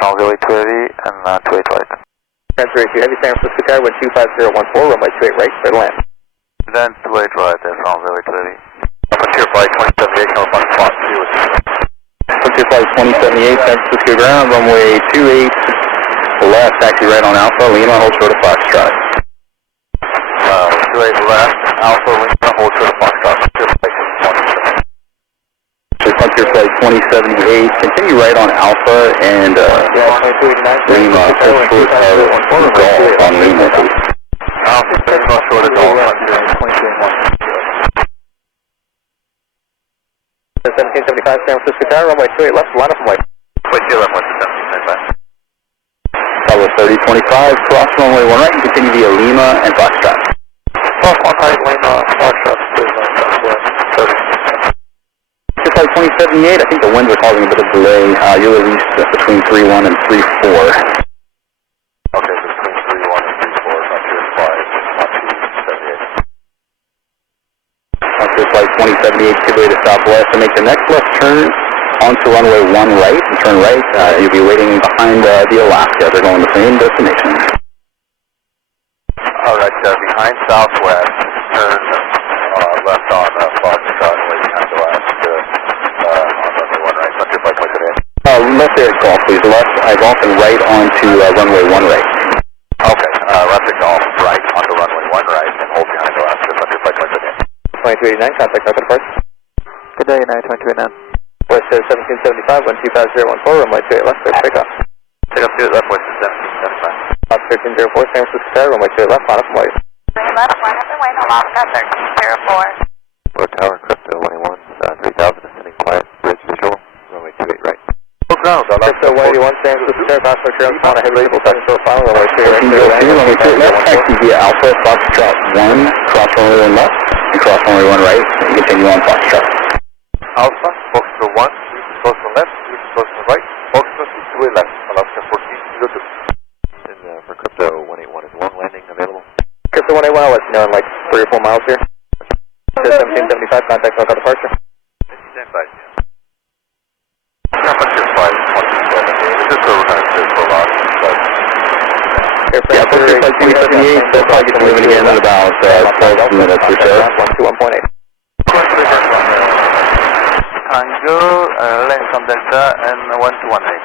San Jose 280 and 28 right. Transfer 2 Heavy San Francisco Tower, wind 25014, runway 28 right, clear to land. Then 28 right, San Jose 280. Frontier Flight 2078, California Fox 2. Frontier Flight 2078, San Francisco ground, runway 28 left, taxi right on Alpha, Lima, hold short of Foxtrot. 28 left, Alpha, Lima, hold short of Foxtrot. Frontier Flight 2078, continue right on Alpha and Lima, hold short of Golf on Lima. Alpha, hold short of Golf on 1775 San Francisco Tower, runway 28 left, line up from white. Wait, 2 left, 1775. Tower 3025, cross runway 1 right, and continue via Lima and Foxtrot. Cross 1 right, Lima, Foxtrot, Just like 2078, I think the winds are causing a bit of delay. You're released between 3-1 and 3-4. Okay, between 3-1 and 3-4, Frontier Flight 2078. Frontier Flight 2078, give way to southwest and make the next left turn onto runway 1 right and turn right. You'll be waiting behind the Alaska. They're going the same destination. Alright, behind southwest, turn left on Foxtrot, way behind Alaska, on runway 1 right, Frontier Flight 2078. Left there at Golf, please. Left Golf and right onto runway 1 right. Okay, left at Golf, right onto runway 1 right, and hold behind Alaska, Frontier Flight 2078. 2289, contact North Park. Good day, 9289. West 1775, wind 25014, runway 28 left, clear to take off. Take off 2 left, west 1775. Fox 1304, San Francisco Tower, runway 28 left, line up from white. 3 left, line up and wait, Alaska 1304. Low Tower, Crypto 181, 3000, descending quiet, bridge visual, runway 28 right. Ground, Crypto 181, San Francisco Tower, Cosmic Trail, on a heavy vehicle, touching profile, runway 28 right, runway 28 left, taxi via Alpha, Foxtrot 1, cross runway 1 left, and cross runway 1 right, and continue on Foxtrot. Alpha, Foxtrot 1, close to left, close to right, Foxtrot 2 way left, Alaska 1402. And for Crypto 181, is one landing available? Crypto 181, I'll let you know in like 3 or 4 miles here. 1775, contact North departure. Stand by. Frontier Flight 2078, just so we're going to sit for a lot. Yeah, Frontier Flight 2078, they'll probably get moving again in about 12 minutes or so. 121.8. Tango, length from Delta, and 1218.